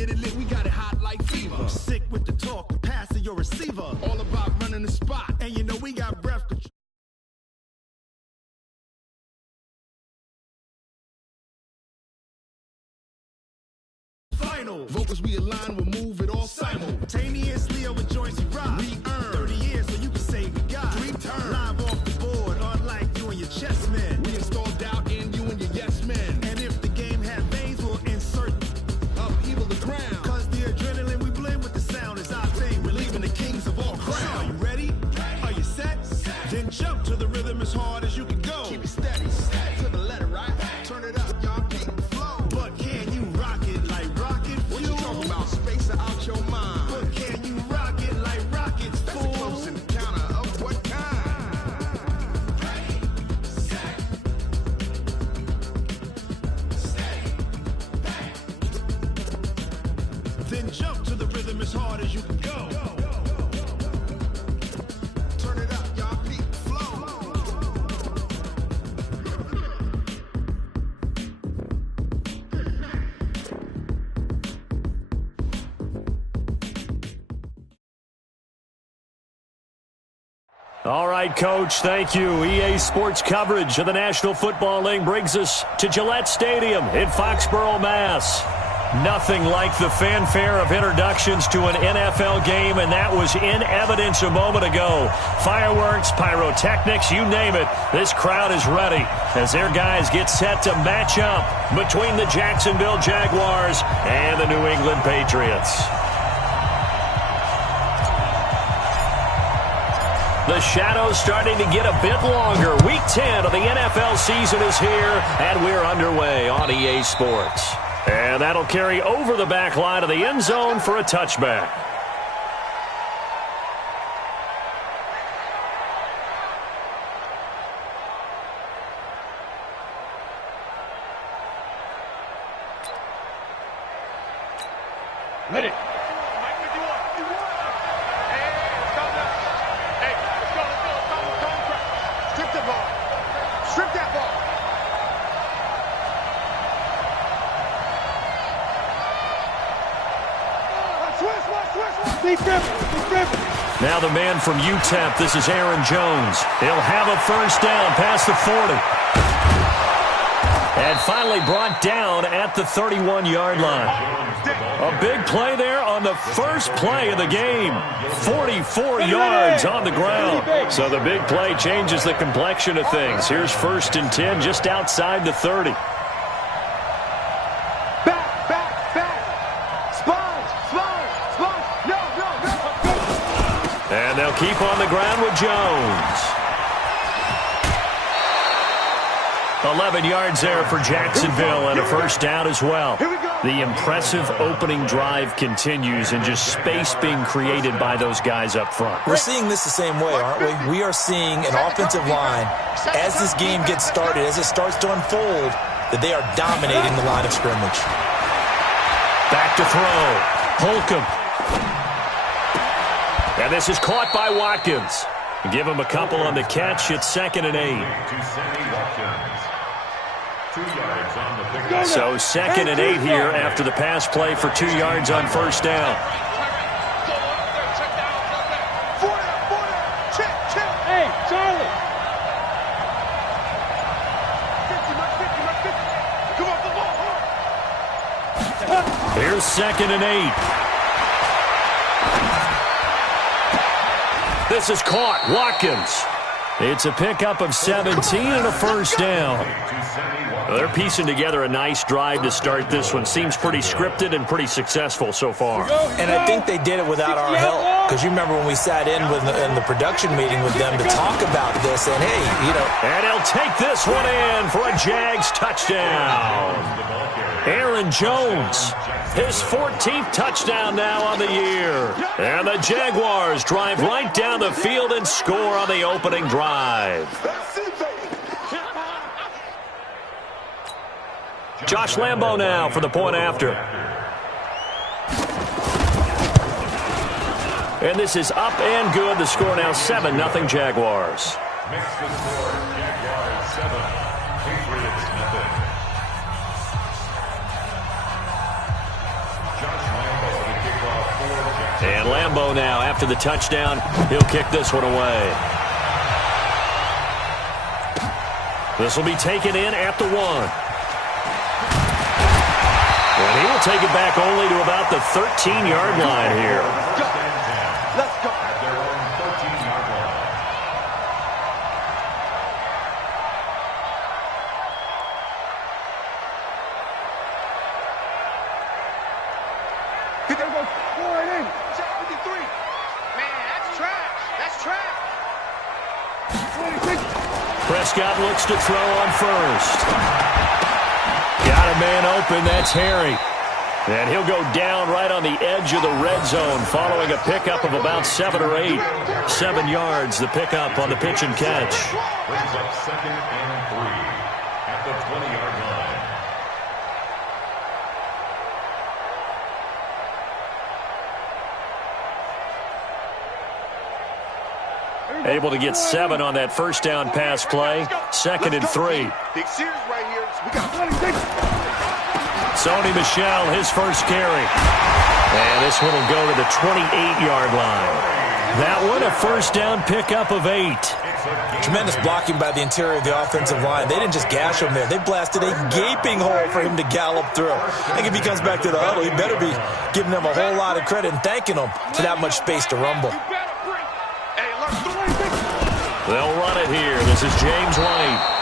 get it lit, we got it hot like fever. I'm sick with the talk, the pass of your receiver. All about running the spot, and you know we got breath control. Final vocals we align, we'll move it all simultaneously over joints we rock. We earn 30 years so you can say we got 3 turns live off the board, unlike you and your chess men. We install doubt in you and your yes men. And if the game had veins, we'll insert upheaval the ground. Cause the adrenaline we blend with the sound is our thing. We're leaving the kings of all crowns. Are you ready? Are you set? Then jump to the rhythm as hard as you can go. Keep it steady, to the letter, right? Turn it up, y'all keep the flow. But can you rock it like rocket fuel? What you talking about? Space out your mind. But can you rock it like rockets, fool? That's a close encounter of what kind? Ready, set, steady, bang. Then jump to the rhythm as hard as you can go. Turn it up, y'all keep the flow. All right, Coach, thank you. EA Sports coverage of the National Football League brings us to Gillette Stadium in Foxborough, Mass. Nothing like the fanfare of introductions to an NFL game, and that was in evidence a moment ago. Fireworks, pyrotechnics, you name it. This crowd is ready as their guys get set to match up between the Jacksonville Jaguars and the New England Patriots. The shadow's starting to get a bit longer. Week 10 of the NFL season is here, and we're underway on EA Sports. And that'll carry over the back line of the end zone for a touchback. Ready. Now the man from UTEP, this is Aaron Jones. He'll have a first down past the 40. And finally brought down at the 31-yard line. A big play there on the first play of the game. 44 yards on the ground. So the big play changes the complexion of things. Here's 1st and 10 just outside the 30. And they'll keep on the ground with Jones. 11 yards there for Jacksonville and a first down as well. The impressive opening drive continues and just space being created by those guys up front. We're seeing this the same way, aren't we? We are seeing an offensive line, as this game gets started, as it starts to unfold, that they are dominating the line of scrimmage. Back to throw. Holcomb. And this is caught by Watkins. Give him a couple on the catch. It's 2nd and 8. So 2nd and 8 here after the pass play for 2 yards on first down. Hey, Charlie. Here's 2nd and 8. This is caught. Watkins. It's a pickup of 17 and a first down. Well, they're piecing together a nice drive to start this one. Seems pretty scripted and pretty successful so far. And I think they did it without our help. Because you remember when we sat in the production meeting with them to talk about this. And, hey, you know. And he'll take this one in for a Jags touchdown. Aaron Jones. His 14th touchdown now on the year. And the Jaguars drive right down the field and score on the opening drive. Josh Lambo now for the point after. And this is up and good. The score now 7-0 Jaguars. Makes the score Jaguars 7, Patriots 0. Josh And Lambeau now, after the touchdown, he'll kick this one away. This will be taken in at the 1. And he will take it back only to about the 13-yard line here. Let's go. At their own 13-yard line. Get there, go. 4-8. 53. Man, that's trash. That's trash. 26. Prescott looks to throw on first. Got a man open. That's Harry. And he'll go down right on the edge of the red zone following a pickup of about 7 or 8. 7 yards, the pickup on the pitch and catch. Brings up 2nd and 3 at the 20-yard line. Able to get 7 on that first down pass play. 2nd and 3. Big series right here. We got 26. Sony Michel, his first carry. And this one will go to the 28-yard line. That one, a first down pickup of 8. Tremendous blocking by the interior of the offensive line. They didn't just gash him there. They blasted a gaping hole for him to gallop through. I think if he comes back to the huddle, he better be giving them a whole lot of credit and thanking them for that much space to rumble. They'll run it here. This is James White.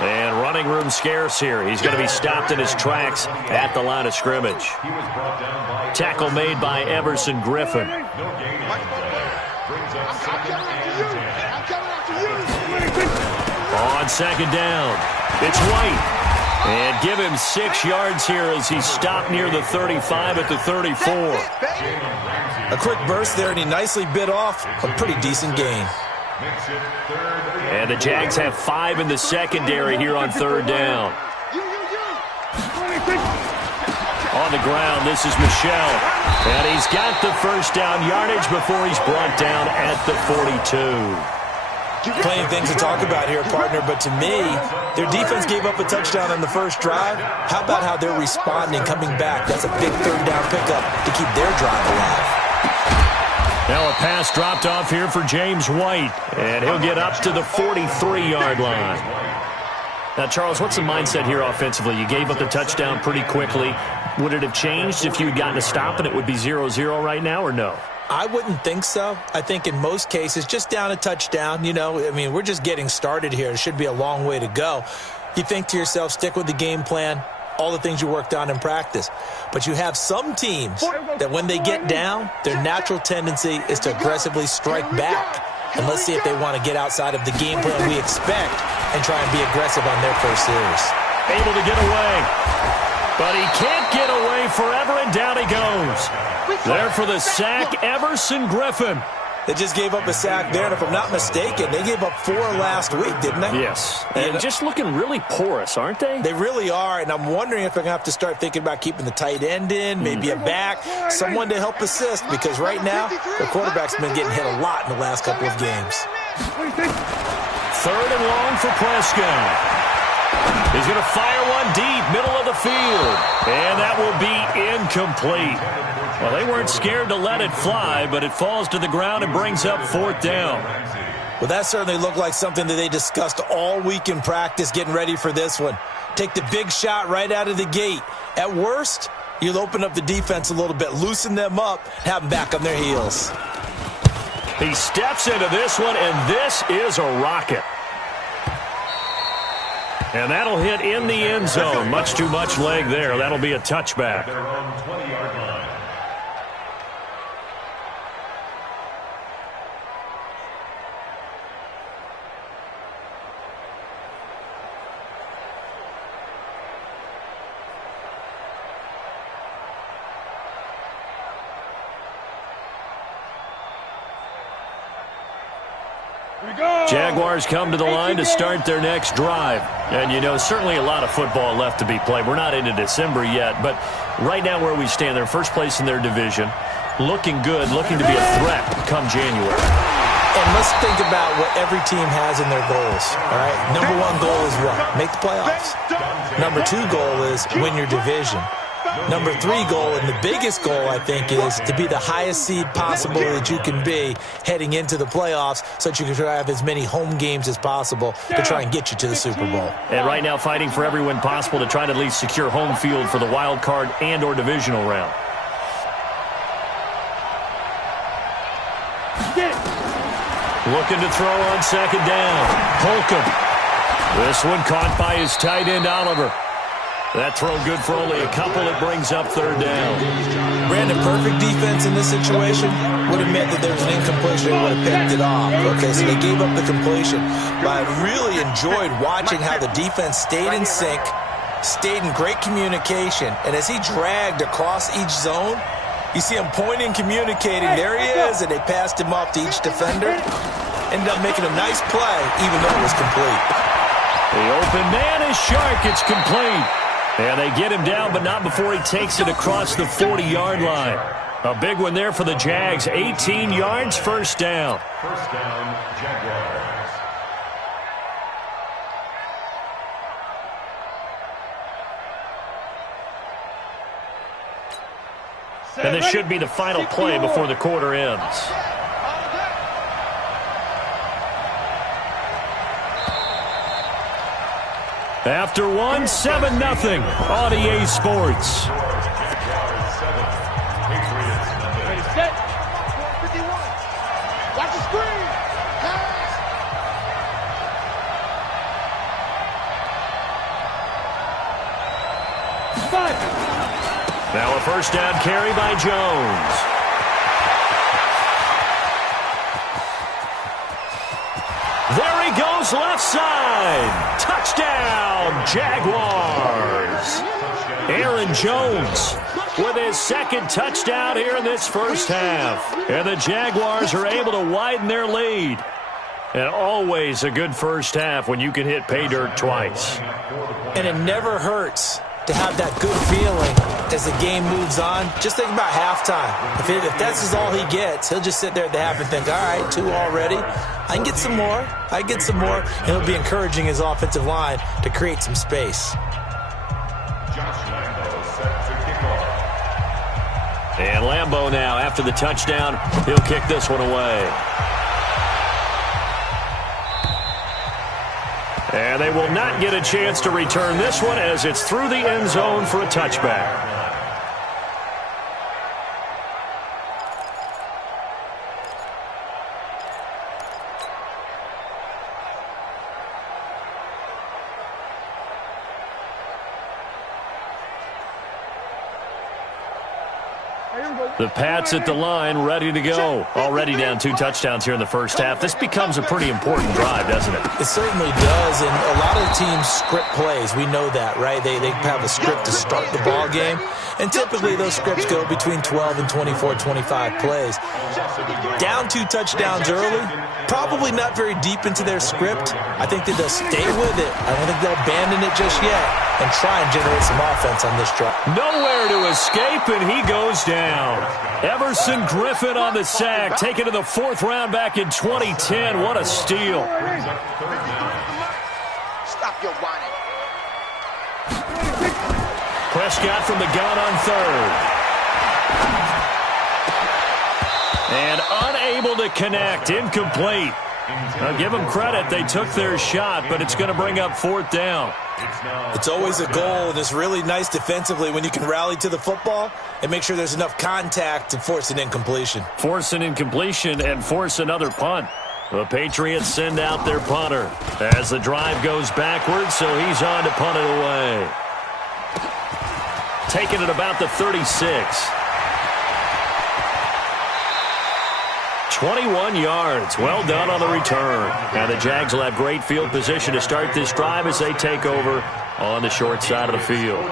And running room scarce here. He's going to be stopped in his tracks at the line of scrimmage. He was brought down by Tackle made by Everson Griffin. no gain on the play. Brings up 2nd and 10. On 2nd down, it's White. And give him 6 yards here as he's stopped near the 35 at the 34. A quick burst there, and he nicely bit off a pretty decent gain. Makes it 3rd And the Jags have 5 in the secondary here on 3rd down. On the ground, this is Michel. And he's got the first down yardage before he's brought down at the 42. Plenty of things to talk about here, partner, but to me, their defense gave up a touchdown on the first drive. How about how they're responding, coming back? That's a big 3rd down pickup to keep their drive alive. Now a pass dropped off here for James White, and he'll get up to the 43-yard line. Now, Charles, what's the mindset here offensively? You gave up the touchdown pretty quickly. Would it have changed if you had gotten a stop and it would be 0-0 right now, or no? I wouldn't think so. I think in most cases, just down a touchdown, we're just getting started here. It should be a long way to go. You think to yourself, stick with the game plan, all the things you worked on in practice. But you have some teams that when they get down, their natural tendency is to aggressively strike back. And let's see if they want to get outside of the game plan we expect and try and be aggressive on their first series. Able to get away. But he can't get away forever, and down he goes. There for the sack, Everson Griffin. They just gave up a sack there, and if I'm not mistaken, they gave up 4 last week, didn't they? Yes. And just looking really porous, aren't they? They really are, and I'm wondering if they're going to have to start thinking about keeping the tight end in, maybe a back, someone to help assist, because right now, their quarterback's been getting hit a lot in the last couple of games. 3rd and long for Prescott. He's going to fire one deep, middle of the field. And that will be incomplete. Well, they weren't scared to let it fly, but it falls to the ground and brings up 4th down. Well, that certainly looked like something that they discussed all week in practice getting ready for this one. Take the big shot right out of the gate. At worst, you'll open up the defense a little bit, loosen them up, have them back on their heels. He steps into this one, and this is a rocket. And that'll hit in the end zone. Much too much leg there. That'll be a touchback. Their own 20-yard line. Jaguars come to the line to start their next drive. And, certainly a lot of football left to be played. We're not into December yet, but right now where we stand, they're first place in their division, looking good, looking to be a threat come January. And let's think about what every team has in their goals, all right? Number 1 goal is what? Make the playoffs. Number 2 goal is win your division. Number 3 goal, and the biggest goal, I think, is to be the highest seed possible that you can be heading into the playoffs so that you can have as many home games as possible to try and get you to the Super Bowl. And right now fighting for every win possible to try to at least secure home field for the wild card and or divisional round. Looking to throw on second down. Holcomb. This one caught by his tight end, Oliver. That throw good for only a couple. It brings up third down. Brandon, perfect defense in this situation would have meant that there was an incompletion. They would have picked it off. Okay, so they gave up the completion. But I really enjoyed watching how the defense stayed in sync, stayed in great communication, and as he dragged across each zone, you see him pointing, communicating. There he is, and they passed him off to each defender. Ended up making a nice play, even though it was complete. The open man is Shark. It's complete. And they get him down, but not before he takes it across the 40-yard line. A big one there for the Jags. 18 yards, first down. First down, Jaguars. And this should be the final play before the quarter ends. After one, 7-0 on EA Sports. Ready, set. 51. Watch the screen. Pass. Now a first down carry by Jones. There he goes, left side. Touchdown, Jaguars. Aaron Jones with his second touchdown here in this first half. And the Jaguars are able to widen their lead. And always a good first half when you can hit pay dirt twice. And it never hurts to have that good feeling as the game moves on. Just think about halftime. If that's all he gets, he'll just sit there at the half and think, all right, 2 already. I can get some more. I can get some more. And he'll be encouraging his offensive line to create some space. And Lambeau now, after the touchdown, he'll kick this one away. And they will not get a chance to return this one as it's through the end zone for a touchback. The Pats at the line, ready to go. Already down 2 touchdowns here in the first half. This becomes a pretty important drive, doesn't it? It certainly does, and a lot of teams script plays. We know that, right? They have a script to start the ball game, and typically those scripts go between 12 and 24, 25 plays. Down 2 touchdowns early, probably not very deep into their script. I think that they'll stay with it. I don't think they'll abandon it just yet and try and generate some offense on this drive. Nowhere to escape, and he goes down. Everson Griffin on the sack, taken to the 4th round back in 2010. What a steal. Stop your whining. Prescott from the gun on 3rd. And unable to connect, incomplete. Now give them credit, they took their shot, but it's going to bring up 4th down. It's always a goal, and it's really nice defensively when you can rally to the football and make sure there's enough contact to force an incompletion. Force an incompletion and force another punt. The Patriots send out their punter as the drive goes backwards, so he's on to punt it away. Taking it about the 36. 21 yards. Well done on the return. Now the Jags will have great field position to start this drive as they take over on the short side of the field.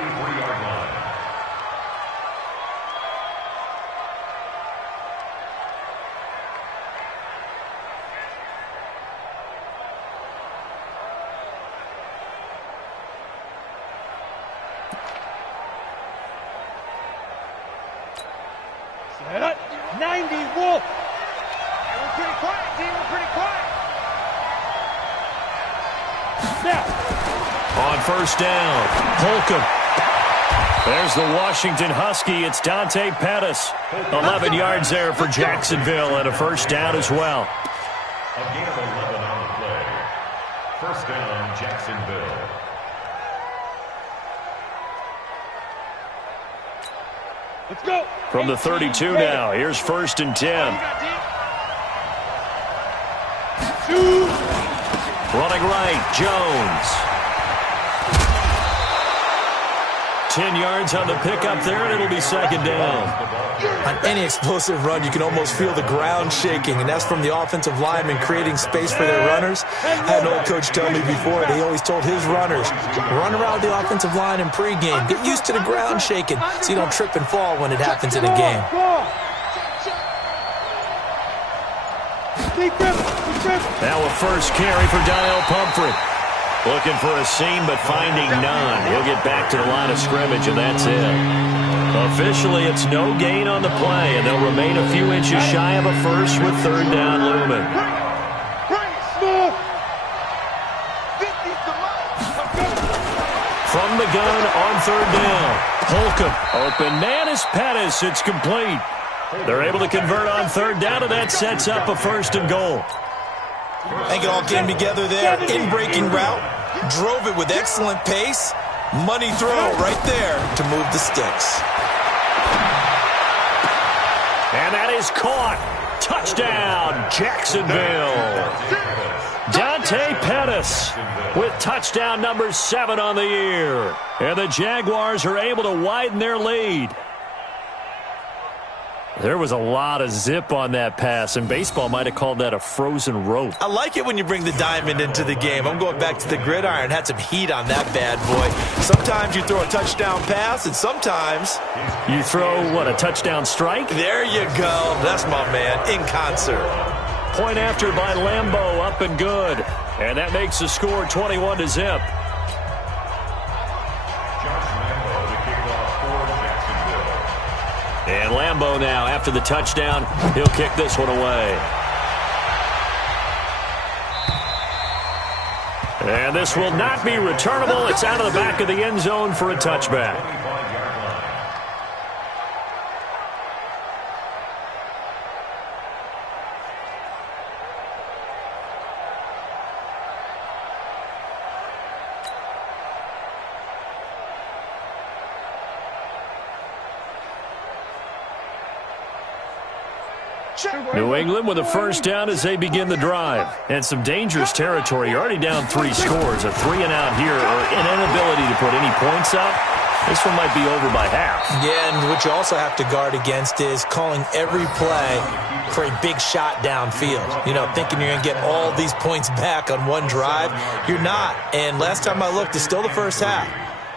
Set up. 90 Wolf. We're pretty quiet, team. We're pretty quiet. Now. On first down, Holcomb. There's the Washington Husky. It's Dante Pettis. 11 yards there for Jacksonville and a first down as well. A gain of 11 on the play. First down, Jacksonville. Let's go. From the 32 now. Here's first and 10. Running right, Jones. 10 yards on the pickup there, and it'll be second down. On any explosive run, you can almost feel the ground shaking, and that's from the offensive linemen creating space for their runners. I had an old coach tell me before that he always told his runners, run around the offensive line in pregame. Get used to the ground shaking so you don't trip and fall when it happens in a game. Now a first carry for Daniel Pumphrey. Looking for a seam, but finding none. He'll get back to the line of scrimmage, and that's it. Officially, it's no gain on the play, and they'll remain a few inches shy of a first with third down looming. From the gun on third down. Holcomb. Open man is Pettis. It's complete. They're able to convert on third down, and that sets up a first and goal. I think it all came together there. In-breaking route. Drove it with excellent pace. Money throw right there to move the sticks. And that is caught. Touchdown, Jacksonville. Dante Pettis with touchdown number 7 on the year. And the Jaguars are able to widen their lead. There was a lot of zip on that pass, and baseball might have called that a frozen rope. I like it when you bring the diamond into the game. I'm going back to the gridiron. Had some heat on that bad boy. Sometimes you throw a touchdown pass, and sometimes you throw, what, a touchdown strike? There you go. That's my man, in concert. Point after by Lambeau, up and good. And that makes the score 21-0. And Lambeau now, after the touchdown, he'll kick this one away. And this will not be returnable. It's out of the back of the end zone for a touchback. New England with a first down as they begin the drive. And some dangerous territory. You're already down 3 scores. A 3-and-out here, or an inability to put any points up. This one might be over by half. Yeah, and what you also have to guard against is calling every play for a big shot downfield. You know, thinking you're going to get all these points back on one drive. You're not. And last time I looked, it's still the first half.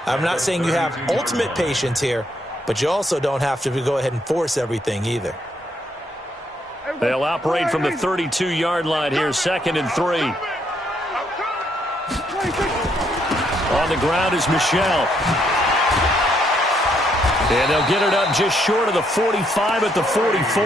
I'm not saying you have ultimate patience here, but you also don't have to go ahead and force everything either. They'll operate from the 32-yard line here, 2nd and 3. On the ground is Michel. And they'll get it up just short of the 45 at the 44.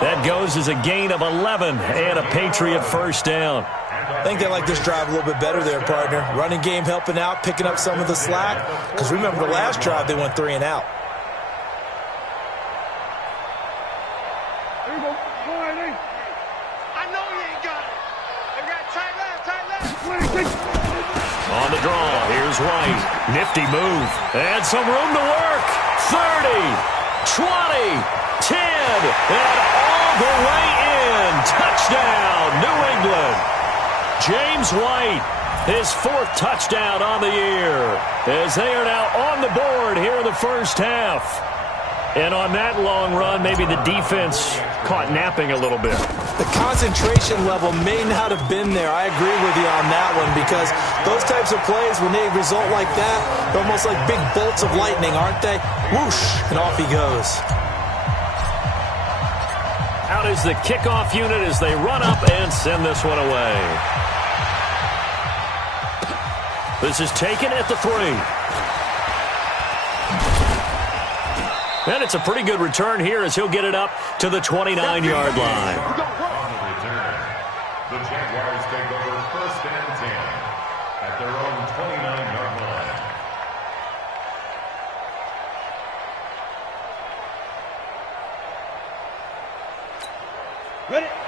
That goes as a gain of 11 and a Patriot first down. I think they like this drive a little bit better there, partner. Running game helping out, picking up some of the slack. Because remember the last drive, they went 3-and-out. On the draw, here's White. Nifty move. And some room to work. 30, 20, 10, and all the way in. Touchdown, New England. James White, his 4th touchdown on the year, as they are now on the board here in the first half. And on that long run, maybe the defense caught napping a little bit. The concentration level may not have been there. I agree with you on that one, because those types of plays, when they result like that, they're almost like big bolts of lightning, aren't they? Whoosh, and off he goes. Out is the kickoff unit as they run up and send this one away. This is taken at the 3. And it's a pretty good return here as he'll get it up to the 29-yard line. On the return, the Jaguars take over 1st and 10 at their own 29-yard line.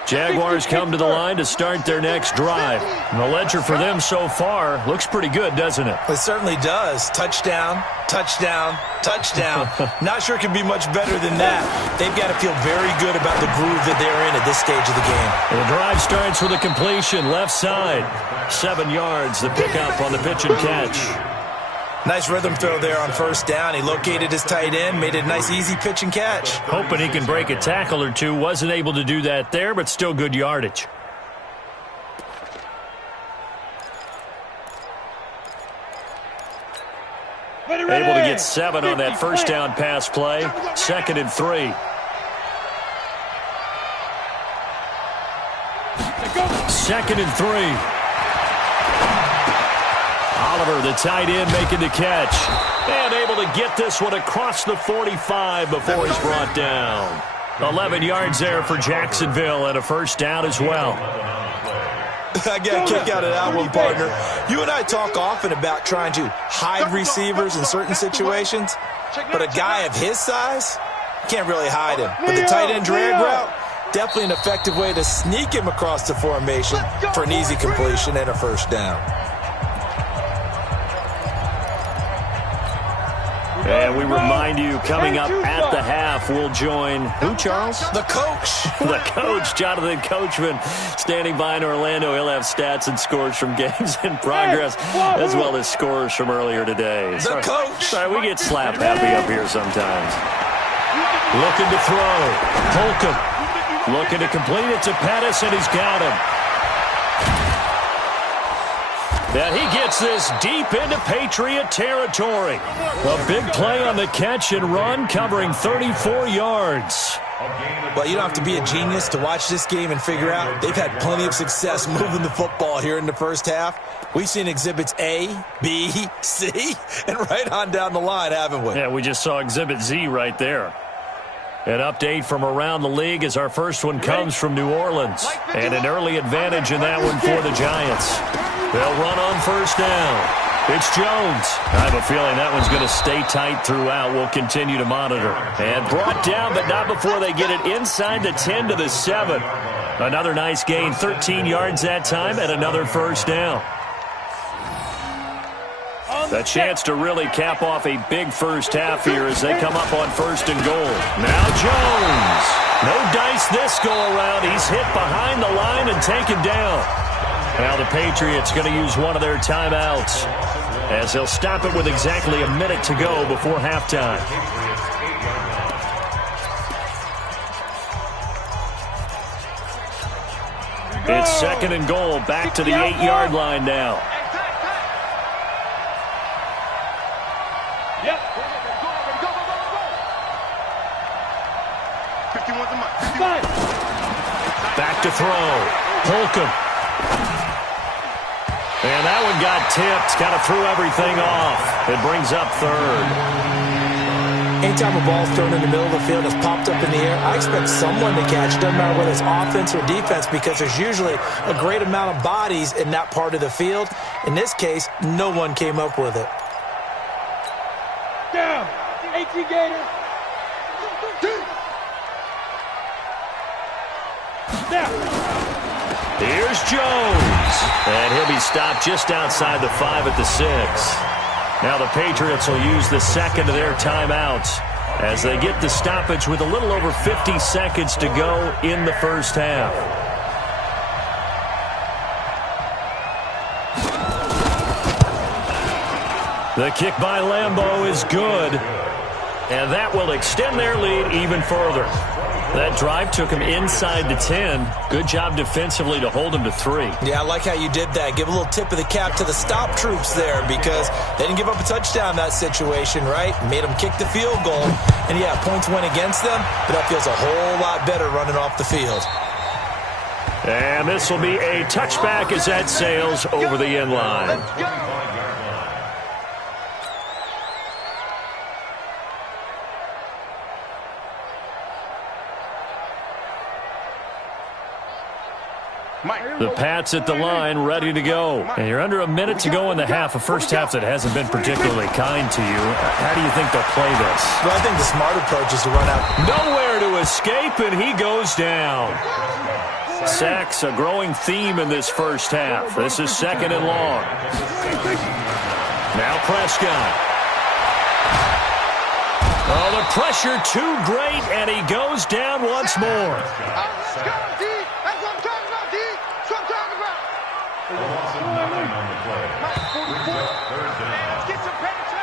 Jaguars come to the line to start their next drive. And the ledger for them so far looks pretty good, doesn't it? It certainly does. Touchdown, touchdown, touchdown. Not sure it can be much better than that. They've got to feel very good about the groove that they're in at this stage of the game. The drive starts with a completion, left side. 7 yards, the pickup on the pitch and catch. Nice rhythm throw there on first down. He located his tight end, made it a nice easy pitch and catch. Hoping he can break a tackle or two. Wasn't able to do that there, but still good yardage. Able to get 7 on that first down pass play. 2nd and 3. 2nd and 3. Oliver, the tight end, making the catch. And able to get this one across the 45 before he's brought down. 11 yards there for Jacksonville and a first down as well. I got a kick out of that one, partner. You and I talk often about trying to hide receivers in certain situations, but a guy of his size, can't really hide him. But the tight end drag route, definitely an effective way to sneak him across the formation for an easy completion and a first down. And we remind you, coming up at the half, we'll join who, Charles? The coach. The coach, Jonathan Coachman, standing by in Orlando. He'll have stats and scores from games in progress, as well as scores from earlier today. The coach. Sorry, we get slap happy up here sometimes. Looking to throw. Holcomb looking to complete it to Pettis, and he's got him. And he gets this deep into Patriot territory. A big play on the catch and run, covering 34 yards. Well, you don't have to be a genius to watch this game and figure out they've had plenty of success moving the football here in the first half. We've seen exhibits A, B, C, and right on down the line, haven't we? Yeah, we just saw exhibit Z right there. An update from around the league as our first one comes from New Orleans. And an early advantage in that one for the Giants. They'll run on first down. It's Jones. I have a feeling that one's going to stay tight throughout. We'll continue to monitor. And brought down, but not before they get it inside the 10 to the 7. Another nice gain, 13 yards that time, and another first down. A chance to really cap off a big first half here as they come up on first and goal. Now Jones. No dice this go around. He's hit behind the line and taken down. Now the Patriots going to use one of their timeouts as they'll stop it with exactly a minute to go before halftime. It's 2nd and goal, back to the 8-yard line now. Back to throw. Holcomb. And that one got tipped. Kind of threw everything off. It brings up 3rd. Anytime a ball's thrown in the middle of the field and it's popped up in the air, I expect someone to catch it. Doesn't matter whether it's offense or defense, because there's usually a great amount of bodies in that part of the field. In this case, no one came up with it. Down. 18 Gators. Here's Jones. And he'll be stopped just outside the 5 at the 6. Now the Patriots will use the second of their timeouts as they get the stoppage with a little over 50 seconds to go in the first half. The kick by Lambeau is good. And that will extend their lead even further. That drive took him inside the 10. Good job defensively to hold him to 3. Yeah, I like how you did that. Give a little tip of the cap to the stop troops there, because they didn't give up a touchdown in that situation, right? Made them kick the field goal. And, yeah, points went against them, but that feels a whole lot better running off the field. And this will be a touchback as that sails over the end line. The Pats at the line, ready to go. And you're under a minute to go in the half, a first half that hasn't been particularly kind to you. How do you think they'll play this? Well, I think the smart approach is to run out. Nowhere to escape, and he goes down. Sacks, a growing theme in this first half. This is second and long. Now Prescott. Oh, the pressure too great, and he goes down once more.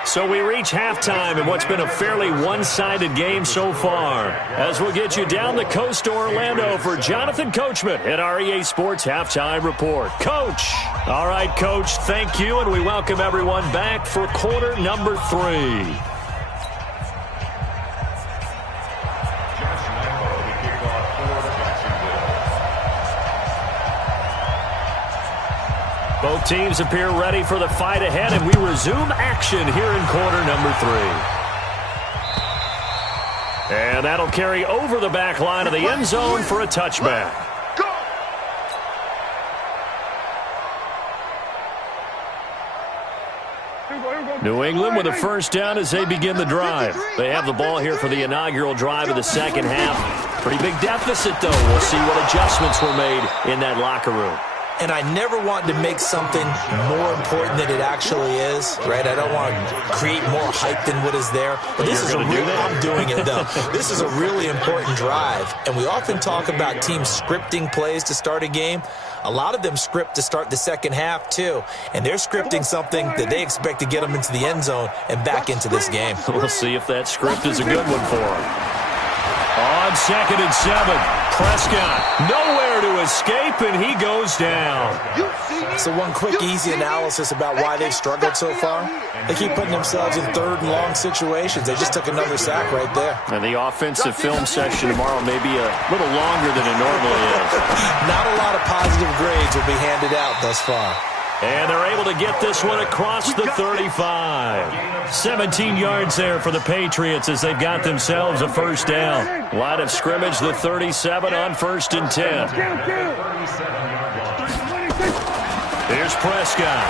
So we reach halftime in what's been a fairly one-sided game so far. As we'll get you down the coast to Orlando for Jonathan Coachman at our EA Sports Halftime Report. Coach! All right, Coach, thank you, and we welcome everyone back for quarter number 3. Both teams appear ready for the fight ahead, and we resume action here in quarter number 3. And that'll carry over the back line of the end zone for a touchback. New England with a first down as they begin the drive. They have the ball here for the inaugural drive of the second half. Pretty big deficit, though. We'll see what adjustments were made in that locker room. And I never want to make something more important than it actually is, right? I don't want to create more hype than what is there. But this is a real, I'm doing it, though. This is a really important drive. And we often talk about teams scripting plays to start a game. A lot of them script to start the second half, too. And they're scripting something that they expect to get them into the end zone and back into this game. We'll see if that script is a good one for them. On second and 7, Prescott nowhere to escape, and he goes down. So one quick, easy analysis about why they've struggled so far. They keep putting themselves in third and long situations. They just took another sack right there. And the offensive film session tomorrow may be a little longer than it normally is. Not a lot of positive grades will be handed out thus far. And they're able to get this one across the 35. 17 yards there for the Patriots as they've got themselves a first down. Line of scrimmage, the 37 on 1st and 10. Here's Prescott.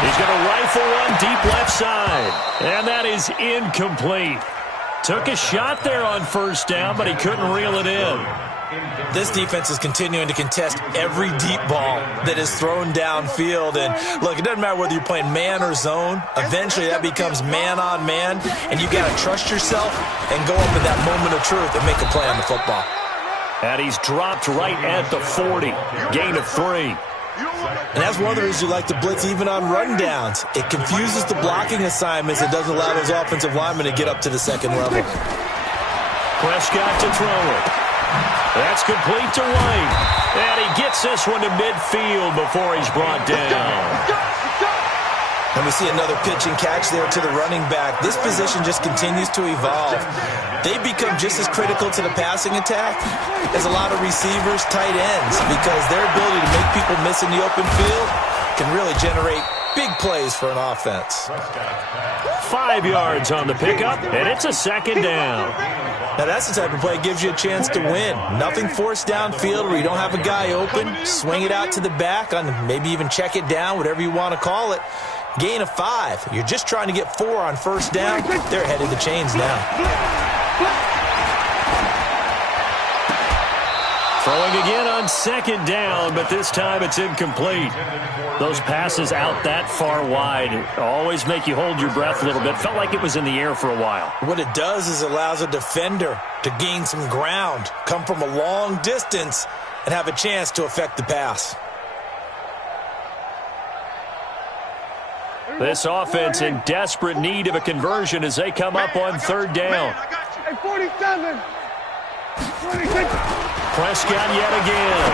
He's going to rifle one deep left side. And that is incomplete. Took a shot there on first down, but he couldn't reel it in. This defense is continuing to contest every deep ball that is thrown downfield. And, look, it doesn't matter whether you're playing man or zone. Eventually that becomes man-on-man, and you've got to trust yourself and go up in that moment of truth and make a play on the football. And he's dropped right at the 40. Gain of 3. And that's one of the reasons you like to blitz even on rundowns. It confuses the blocking assignments. It doesn't allow those offensive linemen to get up to the second level. Prescott to throw it. That's complete to White. And he gets this one to midfield before he's brought down. And we see another pitch and catch there to the running back. This position just continues to evolve. They become just as critical to the passing attack as a lot of receivers, tight ends, because their ability to make people miss in the open field can really generate big plays for an offense. 5 yards on the pickup, and it's a second down. Now, that's the type of play that gives you a chance to win. Nothing forced downfield where you don't have a guy open. Swing it out to the back, on maybe even check it down, whatever you want to call it. Gain of 5. You're just trying to get 4 on first down. They're ahead of the chains now. Throwing again on second down, but this time it's incomplete. Those passes out that far wide always make you hold your breath a little bit. Felt like it was in the air for a while. What it does is it allows a defender to gain some ground, come from a long distance, and have a chance to affect the pass. This offense in desperate need of a conversion as they come up on third down. 47. 26. Prescott yet again.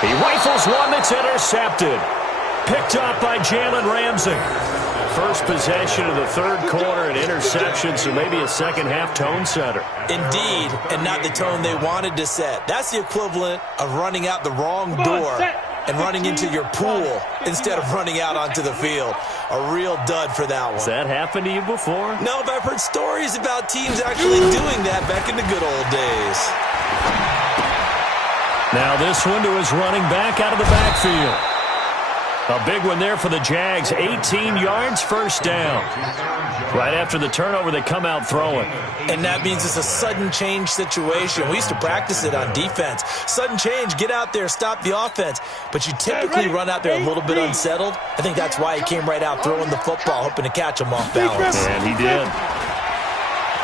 He rifles one that's intercepted. Picked up by Jalen Ramsey. First possession of the third quarter, an interception, so maybe a second-half tone setter. Indeed, and not the tone they wanted to set. That's the equivalent of running out the wrong door and running into your pool instead of running out onto the field. A real dud for that one. Has that happened to you before? No, but I've heard stories about teams actually doing that back in the good old days. Now this one to his running back out of the backfield. A big one there for the Jags. 18 yards, first down. Right after the turnover, they come out throwing. And that means it's a sudden change situation. We used to practice it on defense. Sudden change, get out there, stop the offense. But you typically run out there a little bit unsettled. I think that's why he came right out throwing the football, hoping to catch him off balance. And he did.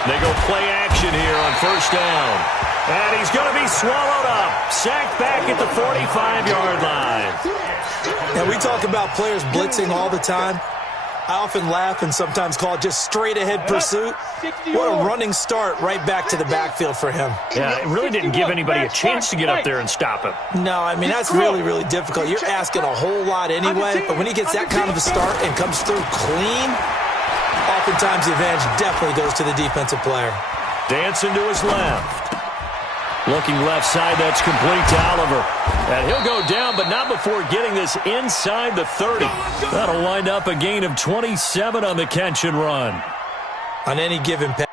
They go play action here on first down. And he's going to be swallowed up. Sacked back at the 45-yard line. Now, we talk about players blitzing all the time. I often laugh and sometimes call it just straight-ahead pursuit. What a running start right back to the backfield for him. Yeah, it really didn't give anybody a chance to get up there and stop him. No, I mean, that's really, really difficult. You're asking a whole lot anyway, but when he gets that kind of a start and comes through clean, oftentimes the advantage definitely goes to the defensive player. Dancing to his left. Looking left side, that's complete to Oliver. And he'll go down, but not before getting this inside the 30. That'll wind up a gain of 27 on the catch and run. On any given pass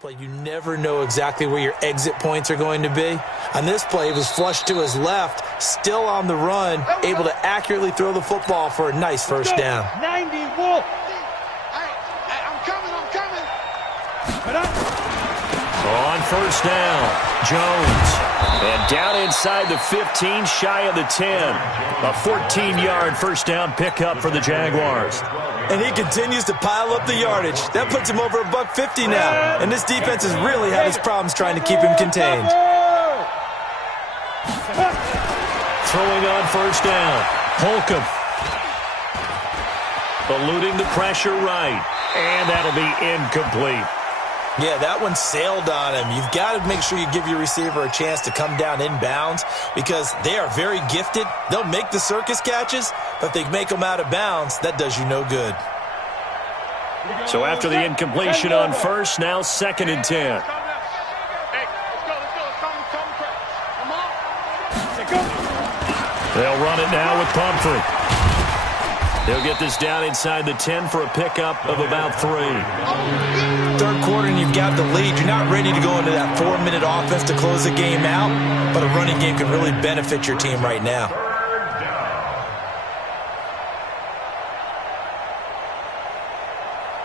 play, you never know exactly where your exit points are going to be. On this play, he was flushed to his left, still on the run, able to accurately throw the football for a nice first down. 90 Wolf. On first down, Jones. And down inside the 15, shy of the 10. A 14-yard first down pickup for the Jaguars. And he continues to pile up the yardage. That puts him over $150 now. And this defense has really had its problems trying to keep him contained. Throwing on first down, Holcomb. Eluding the pressure right. And that'll be incomplete. Yeah, that one sailed on him. You've got to make sure you give your receiver a chance to come down inbounds because they are very gifted. They'll make the circus catches, but if they make them out of bounds, that does you no good. So after the incompletion on first, now 2nd and 10. They'll run it now with Pumphrey. They'll get this down inside the 10 for a pickup of about 3. Third quarter and you've got the lead. You're not ready to go into that 4-minute offense to close the game out, but a running game can really benefit your team right now.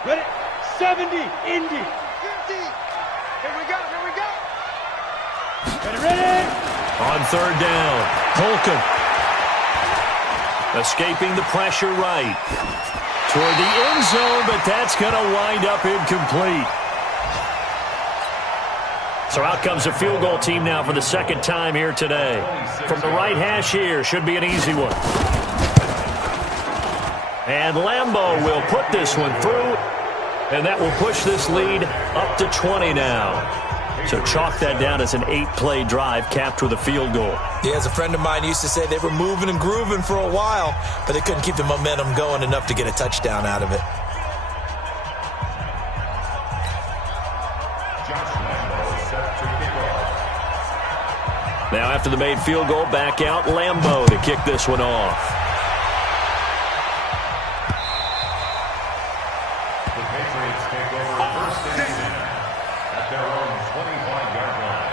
Ready? 70, Indy. 50. Here we go, here we go. Ready? On third down, Holcomb. Escaping the pressure right. Toward the end zone, but that's going to wind up incomplete. So out comes a field goal team now for the second time here today. From the right hash here, should be an easy one. And Lambeau will put this one through, and that will push this lead up to 20 now. So chalk that down as an 8-play drive capped with a field goal. Yeah, as a friend of mine used to say, they were moving and grooving for a while, but they couldn't keep the momentum going enough to get a touchdown out of it. Now after the made field goal, back out Lambeau to kick this one off. The Patriots take over first and 10 at their own 25-yard line.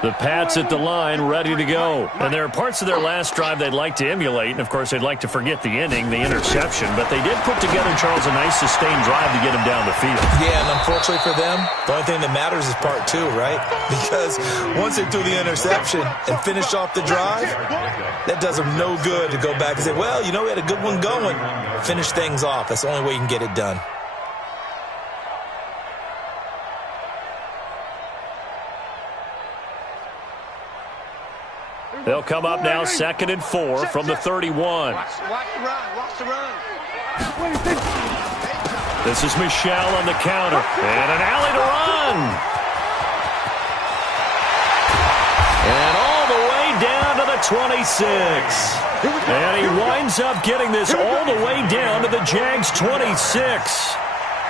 The Pats at the line, ready to go. And there are parts of their last drive they'd like to emulate, and of course they'd like to forget the ending, the interception, but they did put together, Charles, a nice sustained drive to get him down the field. Yeah, and unfortunately for them, the only thing that matters is part 2, right? Because once they threw the interception and finished off the drive, that does them no good to go back and say, well, you know, we had a good one going. Finish things off. That's the only way you can get it done. They'll come up now 2nd and 4 from the 31. Watch the run, watch the run. This is Michelle on the counter. And an alley to run. And all the way down to the 26. And he winds up getting this all the way down to the Jags 26.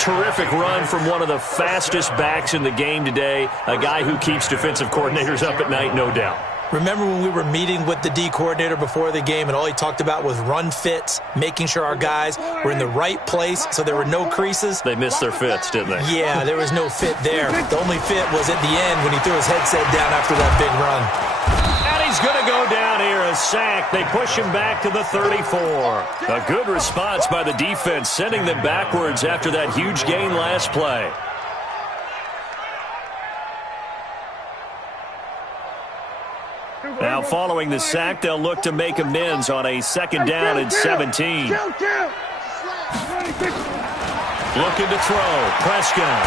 Terrific run from one of the fastest backs in the game today, a guy who keeps defensive coordinators up at night, no doubt. Remember when we were meeting with the D coordinator before the game and all he talked about was run fits, making sure our guys were in the right place so there were no creases? They missed their fits, didn't they? Yeah, there was no fit there. The only fit was at the end when he threw his headset down after that big run. And he's going to go down here, a sack. They push him back to the 34. A good response by the defense, sending them backwards after that huge gain last play. Now, following the sack, they'll look to make amends on a 2nd down and 17. Looking to throw. Prescott.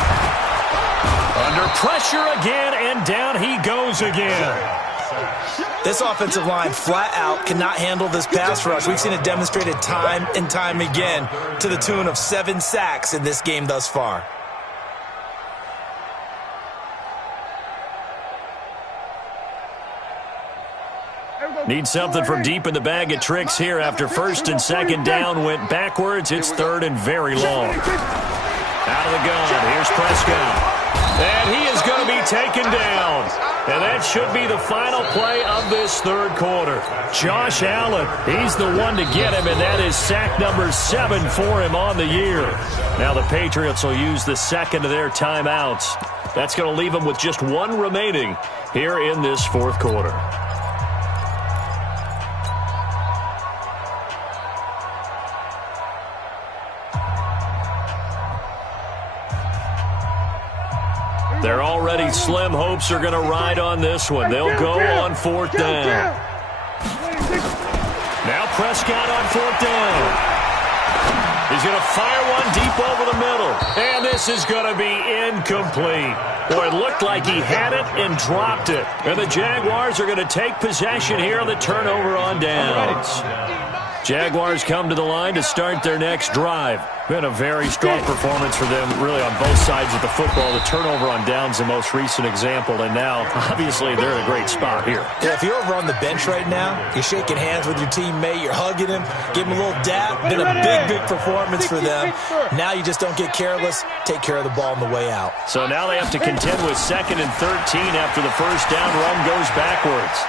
Under pressure again, and down he goes again. This offensive line flat out cannot handle this pass rush. We've seen it demonstrated time and time again to the tune of 7 sacks in this game thus far. Need something from deep in the bag of tricks here after 1st and 2nd down went backwards. It's 3rd and very long. Out of the gun. Here's Prescott. And he is going to be taken down. And that should be the final play of this 3rd quarter. Josh Allen, he's the one to get him, and that is sack number 7 for him on the year. Now the Patriots will use the 2nd of their timeouts. That's going to leave them with just 1 remaining here in this 4th quarter. Their already slim hopes are going to ride on this one. They'll go on 4th down. Now Prescott on 4th down. He's going to fire one deep over the middle. And this is going to be incomplete. Boy, it looked like he had it and dropped it. And the Jaguars are going to take possession here on the turnover on downs. Jaguars come to the line to start their next drive. Been a very strong performance for them, really, on both sides of the football. The turnover on downs, the most recent example, and now, obviously, they're in a great spot here. Yeah, if you're over on the bench right now, you're shaking hands with your teammate, you're hugging him, give him a little dap. Been a big performance for them. Now you just don't get careless, take care of the ball on the way out. So now they have to contend with 2nd and 13 after the 1st down run goes backwards.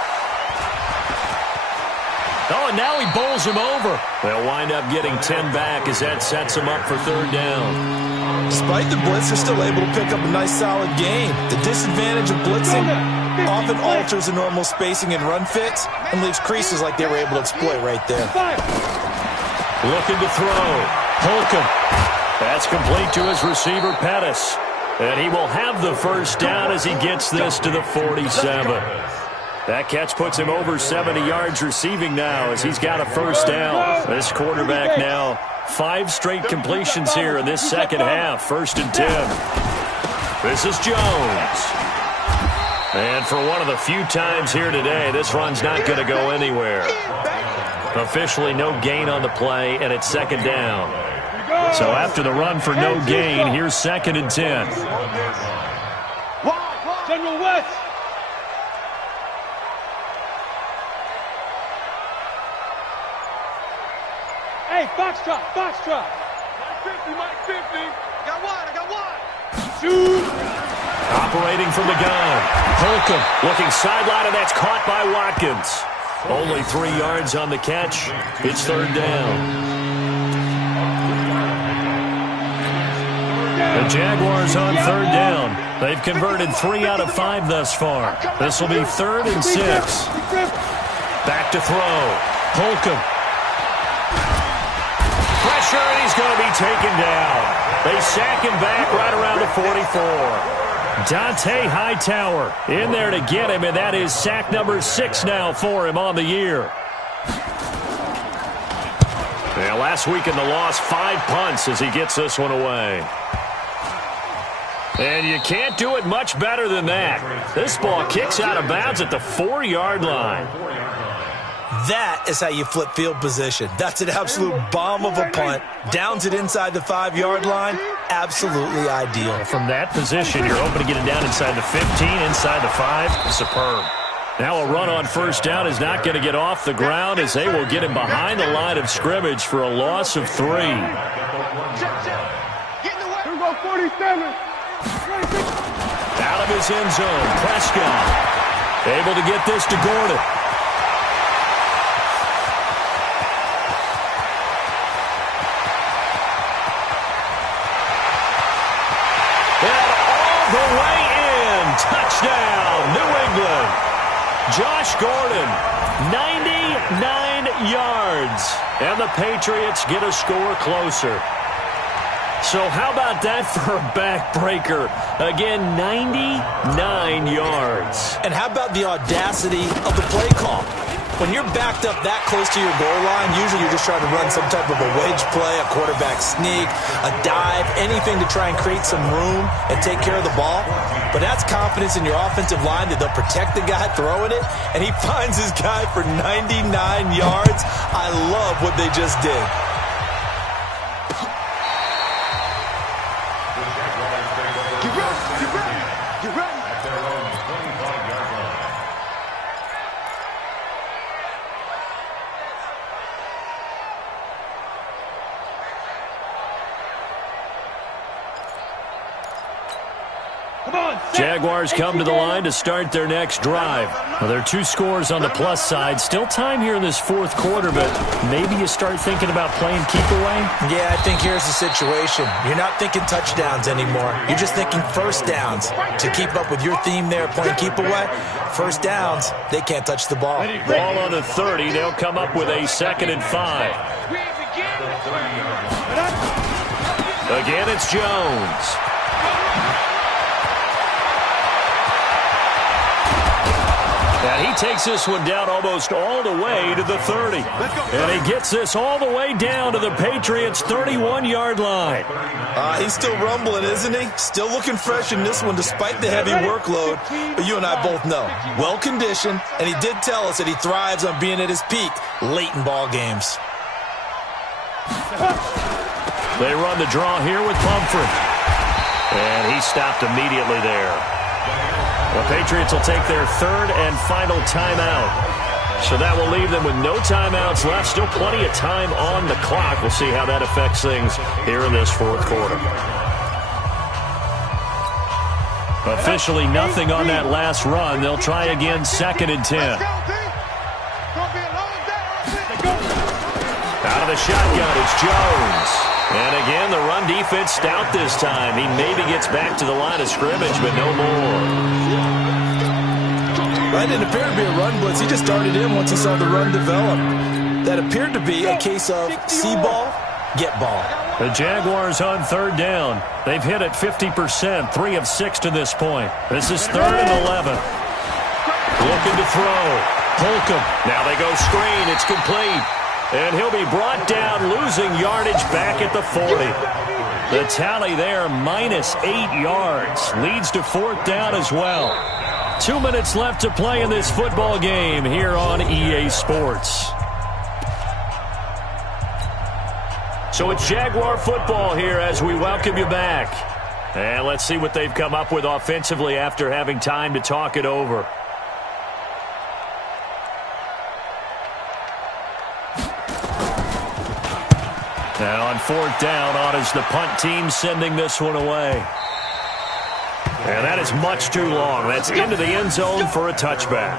Oh, and now he bowls him over. They'll wind up getting 10 back as that sets him up for 3rd down. Despite the blitz, they're still able to pick up a nice, solid gain. The disadvantage of blitzing often alters the normal spacing and run fits and leaves creases like they were able to exploit right there. Looking to throw. Holcomb. That's complete to his receiver, Pettis. And he will have the 1st down as he gets this to the 47. That catch puts him over 70 yards receiving now as he's got a 1st down. This quarterback now 5 straight completions here in this 2nd half. 1st and 10. This is Jones. And for one of the few times here today, this run's not going to go anywhere. Officially no gain on the play, and it's 2nd down. So after the run for no gain, here's 2nd and 10. General West. Hey, Foxtrot. Mike 50. I got one. Shoot. Operating from the gun. Holcomb looking sideline, and that's caught by Watkins. Only 3 yards on the catch. It's 3rd down. The Jaguars on 3rd down. They've converted 3 out of 5 thus far. This will be 3rd and 6. Back to throw. Holcomb. Pressure, and he's going to be taken down. They sack him back right around the 44. Dante Hightower in there to get him, and that is sack number 6 now for him on the year. Yeah, last week in the loss, 5 punts as he gets this one away. And you can't do it much better than that. This ball kicks out of bounds at the 4-yard line. That is how you flip field position. That's an absolute bomb of a punt. Downs it inside the 5-yard line. Absolutely ideal. From that position, you're hoping to get it down inside the 15, inside the 5. Superb. Now a run on 1st down is not going to get off the ground as they will get him behind the line of scrimmage for a loss of 3. go 47. Out of his end zone, Prescott able to get this to Gordon. And all the way in. Touchdown, New England. Josh Gordon, 99 yards. And the Patriots get a score closer. So how about that for a backbreaker? Again, 99 yards. And how about the audacity of the play call? When you're backed up that close to your goal line, usually you're just trying to run some type of a wedge play, a quarterback sneak, a dive, anything to try and create some room and take care of the ball. But that's confidence in your offensive line that they'll protect the guy throwing it, and he finds his guy for 99 yards. I love what they just did. Jaguars come to the line to start their next drive. Well, there are 2 scores on the plus side. Still time here in this fourth quarter, but maybe you start thinking about playing keep away? Yeah, I think here's the situation. You're not thinking touchdowns anymore. You're just thinking first downs. To keep up with your theme there, playing keep away, first downs, they can't touch the ball. Ball on the 30. They'll come up with a 2nd and 5. Again, it's Jones. And he takes this one down almost all the way to the 30. And he gets this all the way down to the Patriots' 31-yard line. He's still rumbling, isn't he? Still looking fresh in this one despite the heavy workload. But you and I both know, well-conditioned, and he did tell us that he thrives on being at his peak late in ball games. They run the draw here with Pumphrey. And he stopped immediately there. The Patriots will take their 3rd and final timeout. So that will leave them with no timeouts left. Still plenty of time on the clock. We'll see how that affects things here in this fourth quarter. Officially nothing on that last run. They'll try again, 2nd and 10. Out of the shotgun, it's Jones. And again, the run defense stout this time. He maybe gets back to the line of scrimmage, but no more. That didn't appear to be a run blitz. He just darted in once he saw the run develop. That appeared to be a case of see ball, get ball. The Jaguars on 3rd down. They've hit it 50%, 3 of 6 to this point. This is 3rd and 11. Looking to throw. Holcomb. Now they go screen. It's complete. And he'll be brought down, losing yardage back at the 40. The tally there, -8 yards. Leads to 4th down as well. 2 minutes left to play in this football game here on EA Sports. So it's Jaguar football here as we welcome you back. And let's see what they've come up with offensively after having time to talk it over. Now on 4th down, on is the punt team sending this one away. And that is much too long. That's into the end zone for a touchback.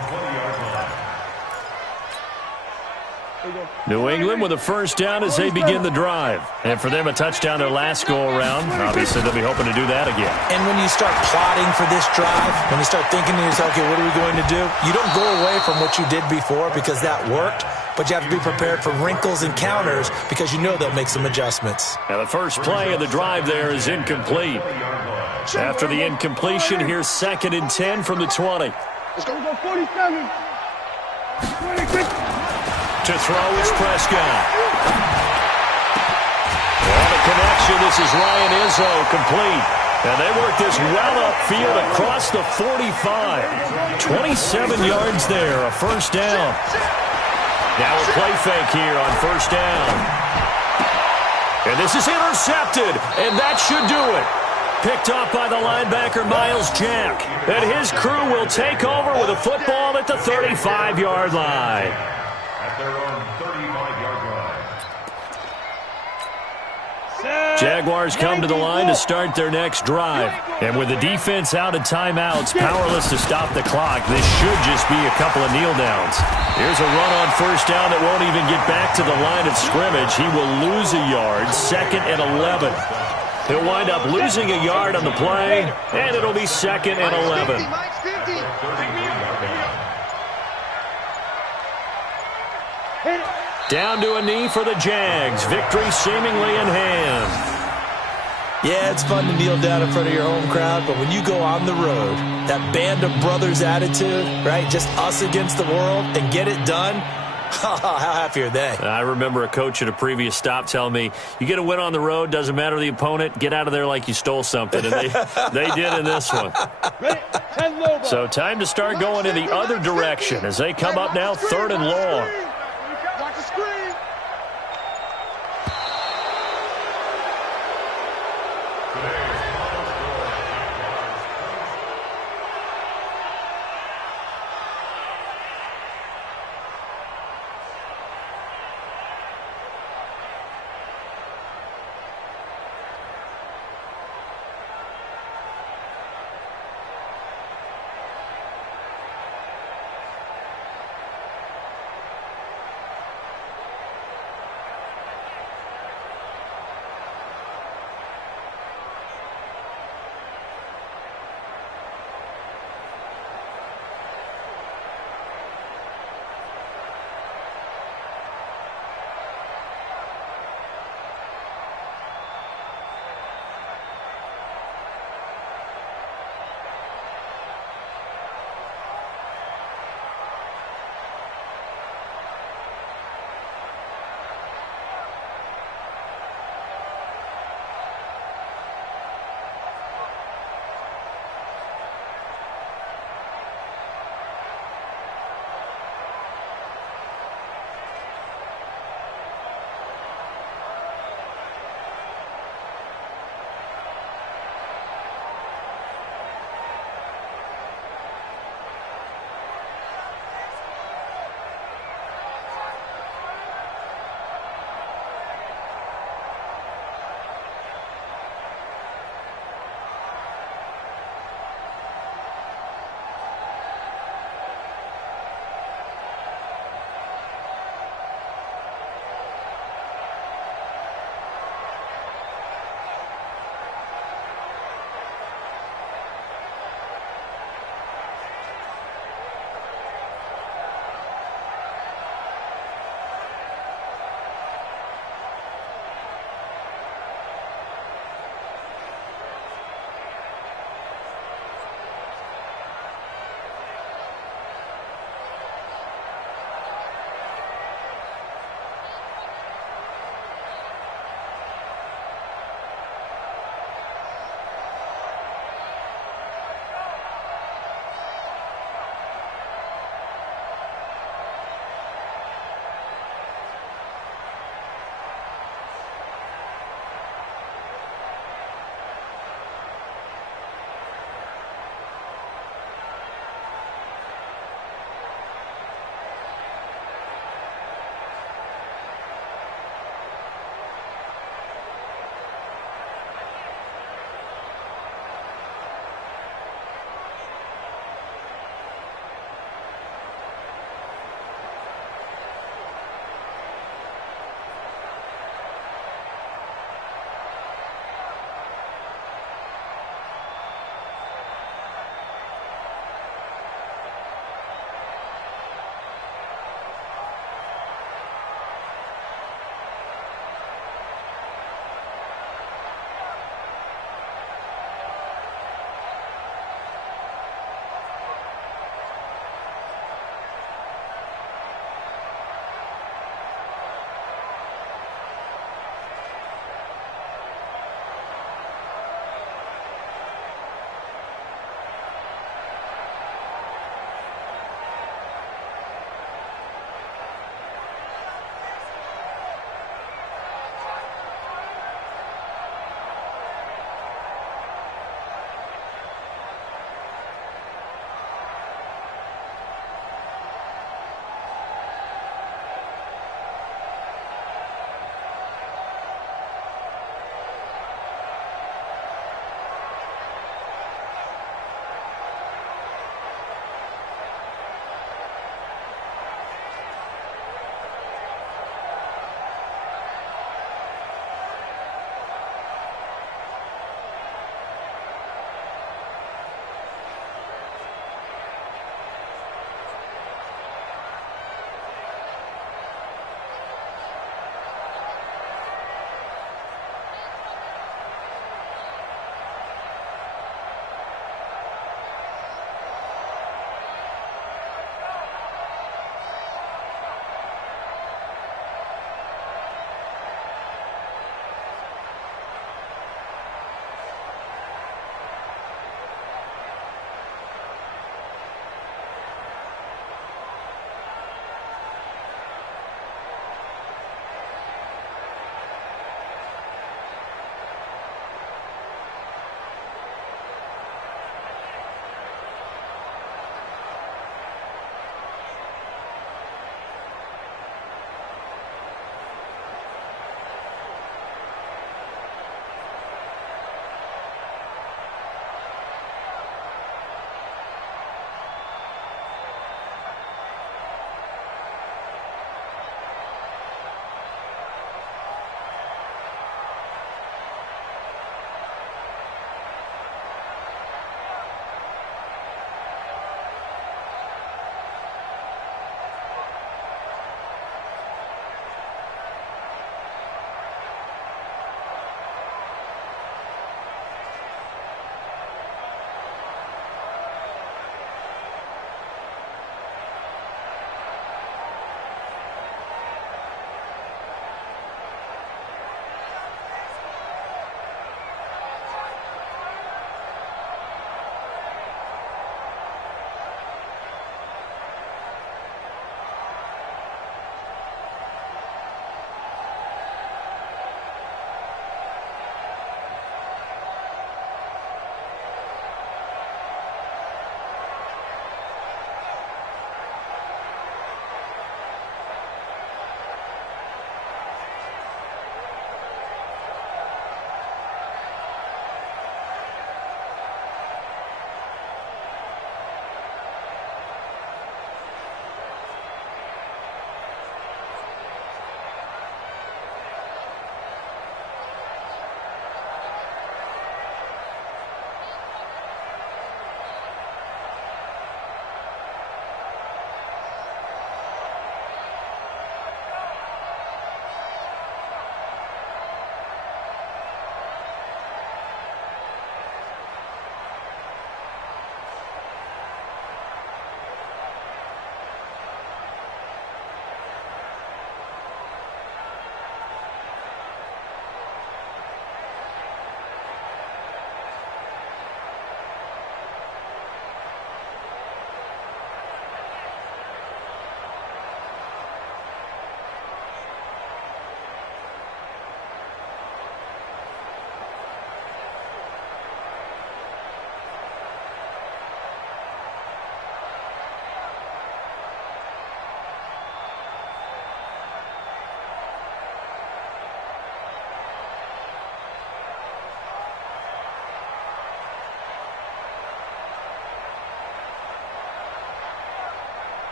New England with a 1st down as they begin the drive. And for them, a touchdown their last go-around. Obviously, they'll be hoping to do that again. And when you start plotting for this drive, when you start thinking to yourself, okay, what are we going to do? You don't go away from what you did before because that worked. But you have to be prepared for wrinkles and counters because you know they'll make some adjustments. Now the first play of the drive there is incomplete. After the incompletion, here's 2nd and 10 from the 20. Let's go 47. 26. To throw, it's Prescott. On the connection, this is Ryan Izzo, complete. And they work this well upfield across the 45. 27 yards there, a 1st down. Now a play fake here on 1st down. And this is intercepted, and that should do it. Picked off by the linebacker, Miles Jack. And his crew will take over with a football at the 35-yard line. At their own 35-yard line. Jaguars come to the line to start their next drive. And with the defense out of timeouts, powerless to stop the clock, this should just be a couple of kneel downs. Here's a run on first down that won't even get back to the line of scrimmage. He will lose a yard, 2nd and 11. He'll wind up losing a yard on the play, and it'll be 2nd and 11. Down to a knee for the Jags. Victory seemingly in hand. Yeah, it's fun to kneel down in front of your home crowd, but when you go on the road, that band of brothers attitude, right, just us against the world, and get it done, how happy are they? I remember a coach at a previous stop telling me, you get a win on the road, doesn't matter the opponent, get out of there like you stole something. And they did in this one. So time to start going in the other direction as they come up now 3rd and long.